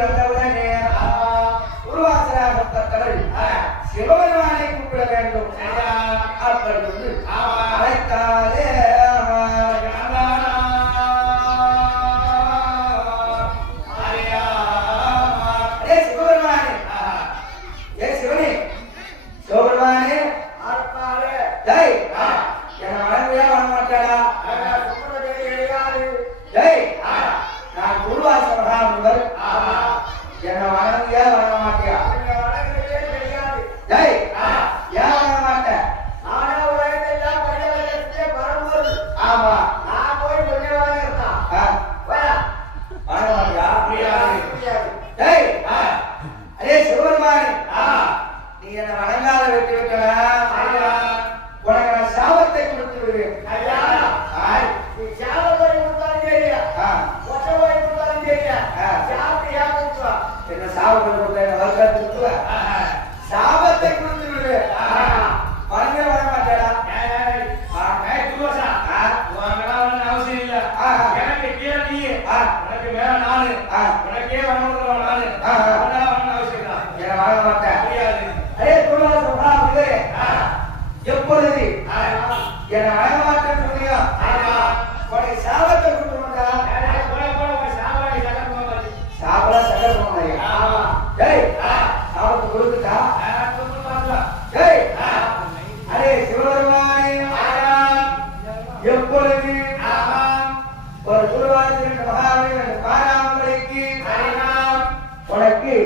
வந்தவுடனே உருவாசராகப்பட்டவள் சிவபெருமானை கூப்பிட வேண்டும். அப்படி வந்து அழைத்தாலே எப்பொழுது என அழகாட்டம் முடியும் சாபத்தை கொடுத்து சாப்பிட சகல் சாபத்தை கொடுத்துட்டா அரே சிவபெருமானே எப்பொழுது ஒரு குருவாசிரியர் மகாவீரன் காணாமலைக்கு உனக்கு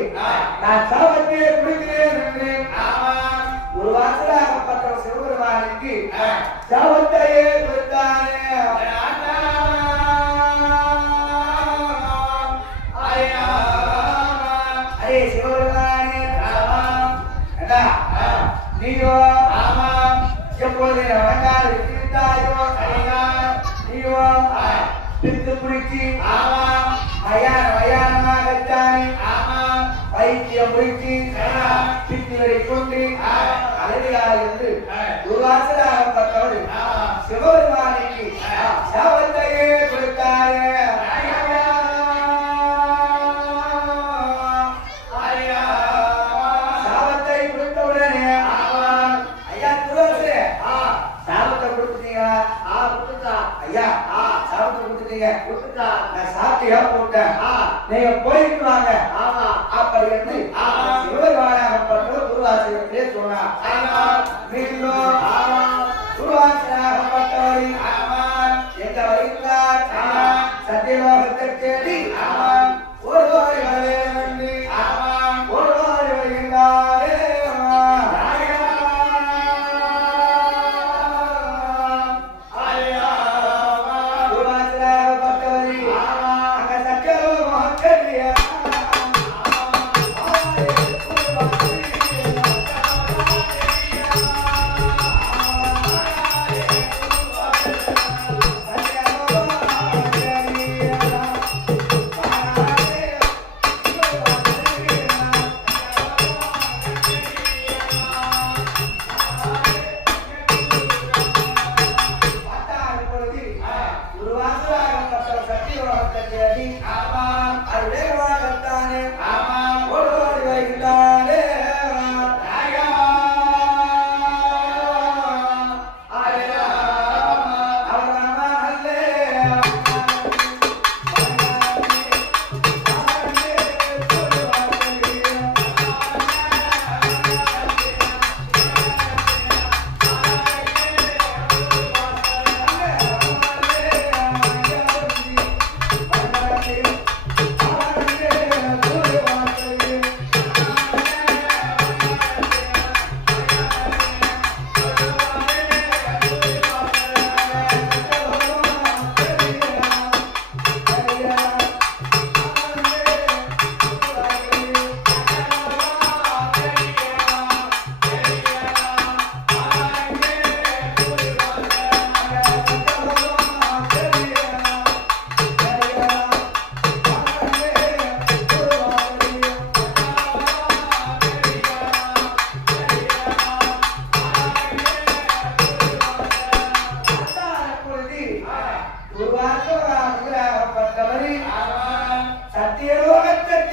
நான் சாபத்தையே கொடுக்கிறேன் என்று உருவாசலாகப்பட்ட சிவபெருமானுக்கு சாபத்தையே கொடுத்தானே. அரே சிவபெருமானே நீயோ எப்போது வணங்காது இருந்தாயோ நீயோ பித்து பிடிச்சி மயானமாகத்தானே வைத்தியம் முடிச்சு பித்திரை கொண்டு அழகாக என்று உருவாசலாகப்பட்டவள் சிவபெருமானுக்கு சாபத்தையே கொடுத்தாரே. சாபத்தை கொடுத்தவுடனே ஐயா துளசி சாபத்தை கொடுத்துட்டீங்களா? ஐயா சாபத்தை கொடுத்துட்டீங்க. நான் சாப்பிட்டியா போட்டேன். நீங்க போயிட்டு வாங்க. அப்படி என்று சிவபெருமானாகப்பட்டவர் குருவாசிரியர்களே சொன்னார். மீண்டும் குருவாசிரியராகப்பட்டவர் எங்க வருகிறார் சத்தியலோகத்தை தேடி ஒரு வாரி வரவேண்டு ஒரு வாரி வருகின்றாரே.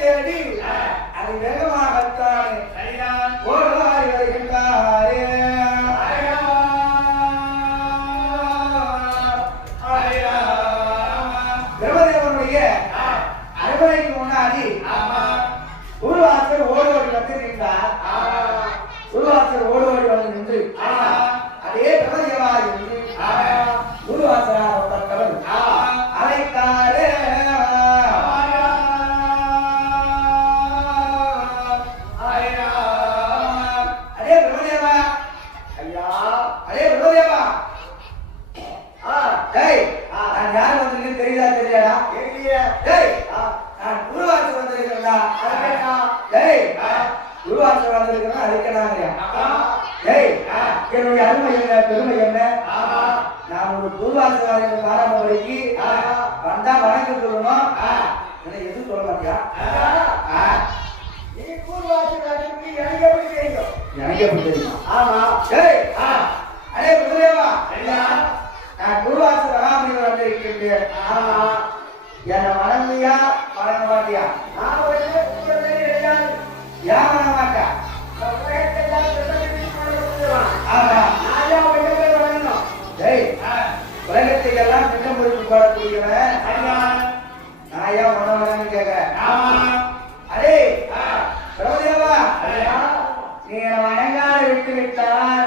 தேடி அது வேகமாகத்தானே ஓடுவாய் வருகின்றாரே. பிரம்மதேவனுடைய அரண்மனைக்கு முன்னாடி குருவாசர் ஓடுவோடி வந்து நின்றார். குருவாசர் ஓடுவோடி வந்து நின்று அதே பிரம்மதேவா என்று குருவாசராகப்பட்டவர் அழைத்தாரே. அதே பிரம்மதேவா, ஐயா, அதே பிரம்மதேவா, நான் யார் வந்திருக்கேன்னு தெரியுதா தெரியாதா? நான் குருவாசர் வந்திருக்கிறேன்டா. குருவாசர் வந்திருக்கிறேன் அதுக்கேன். என்னுடைய அருமை என்ன பெருமை என்ன? நான் ஒரு குருவாசர் பாரம்பரிக்கு வந்தா வணக்கம் சொல்லணும். எதுவும் சொல்ல மாட்டியா? நீ குருவாசர் எனக்கு எப்படி தெரியும்? எனக்கு எப்படி தெரியும்? ஆமா. அடே பிரதேவா, நான் குருவாசர் மகாமுனிவர் வந்திருக்கின்றேன். ஆமா. என்ன வணங்குயா வணங்க மாட்டியா? நான் ஏன் வணங்க மாட்டா? உலகத்தை எல்லாம் திட்டம் முடித்து போடக்கூடியவன் நான் ஏன் வணங்கன்னு கேட்கிறேன். அரே பிரபுதேவா, நீ வணங்காத விட்டு விட்டால்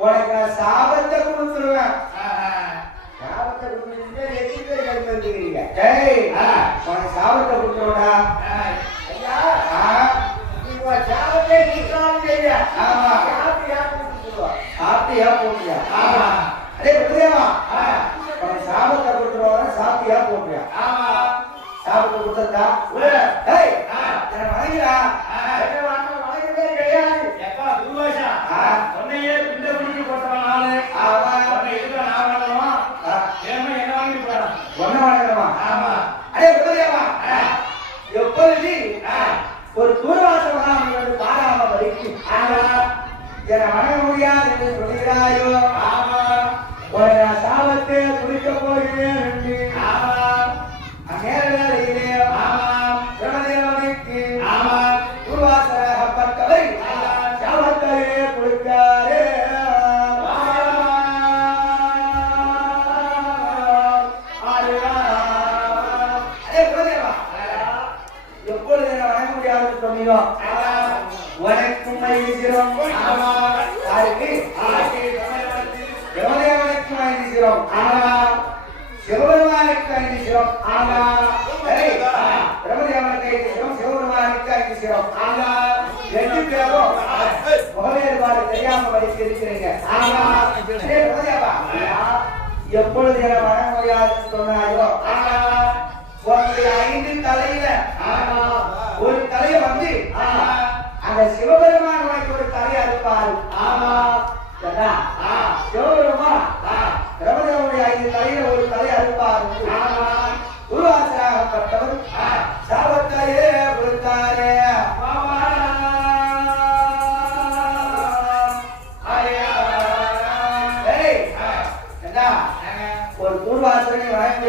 உனக்கு நான் சாபத்தை கொடுத்துருவேன். சாபத்தை கொடுத்துருங்க உனக்கு சாபத்தை கொடுத்துருவா. சாப்பிட்டியா போட்டியா? அதே பிரதேவா, உனக்கு சாபத்தை கொடுத்துருவாங்க. சாப்பிட்டியா போட்டியா? சாபத்தை கொடுத்தா வணங்கிடா. வணங்கவே கிடையாது. சொன்னையே பிண்ட குடிச்சு போட்டவனால ஒன்ன வணங்குறமா? அதே பிரதேவா, எப்பொழுது ஒரு தூரவாசம் பாராம வரைக்கும் என்னை வணங்க முடியாது என்று சொல்கிறாயோ உனக்கு நான் சாபத்தை குடிக்க போகிறேன் என்று நேர வேலையிலே பிரமதேவனுக்கு தூர்வாசராகப்பட்டவை சாபத்தையே கொடுக்காரே. எப்பொழுது என்ன வணங்க முடியாது சொன்னீங்க உனக்கும் ஐந்திசிரம் யாருக்கு? பிரமதேவனுக்கு ஐந்திசிரம். சிவபெருமானுக்கு ஐந்திசிரம். பிரமதேவனுக்கு ஐந்திசிரம், சிவபெருமானுக்கு ஐந்திசிரம். 2 பேரும் முகவேறுபாடு தெரியாம படிக்க இருக்கிறீங்க. எப்பொழுது என வணங்க முடியாது சொன்னாயோ உங்களுடைய 5 தலையில ஒரு தலையை வந்து அந்த சிவபெருமான் உனக்கு ஒரு தலையை அறுப்பாரு. சிவபெருமான் பிரபதேவனுடைய 5 தலையில ஒரு தலையை அறுப்பாரு. குருவாசராகப்பட்டவர் சாபத்தையே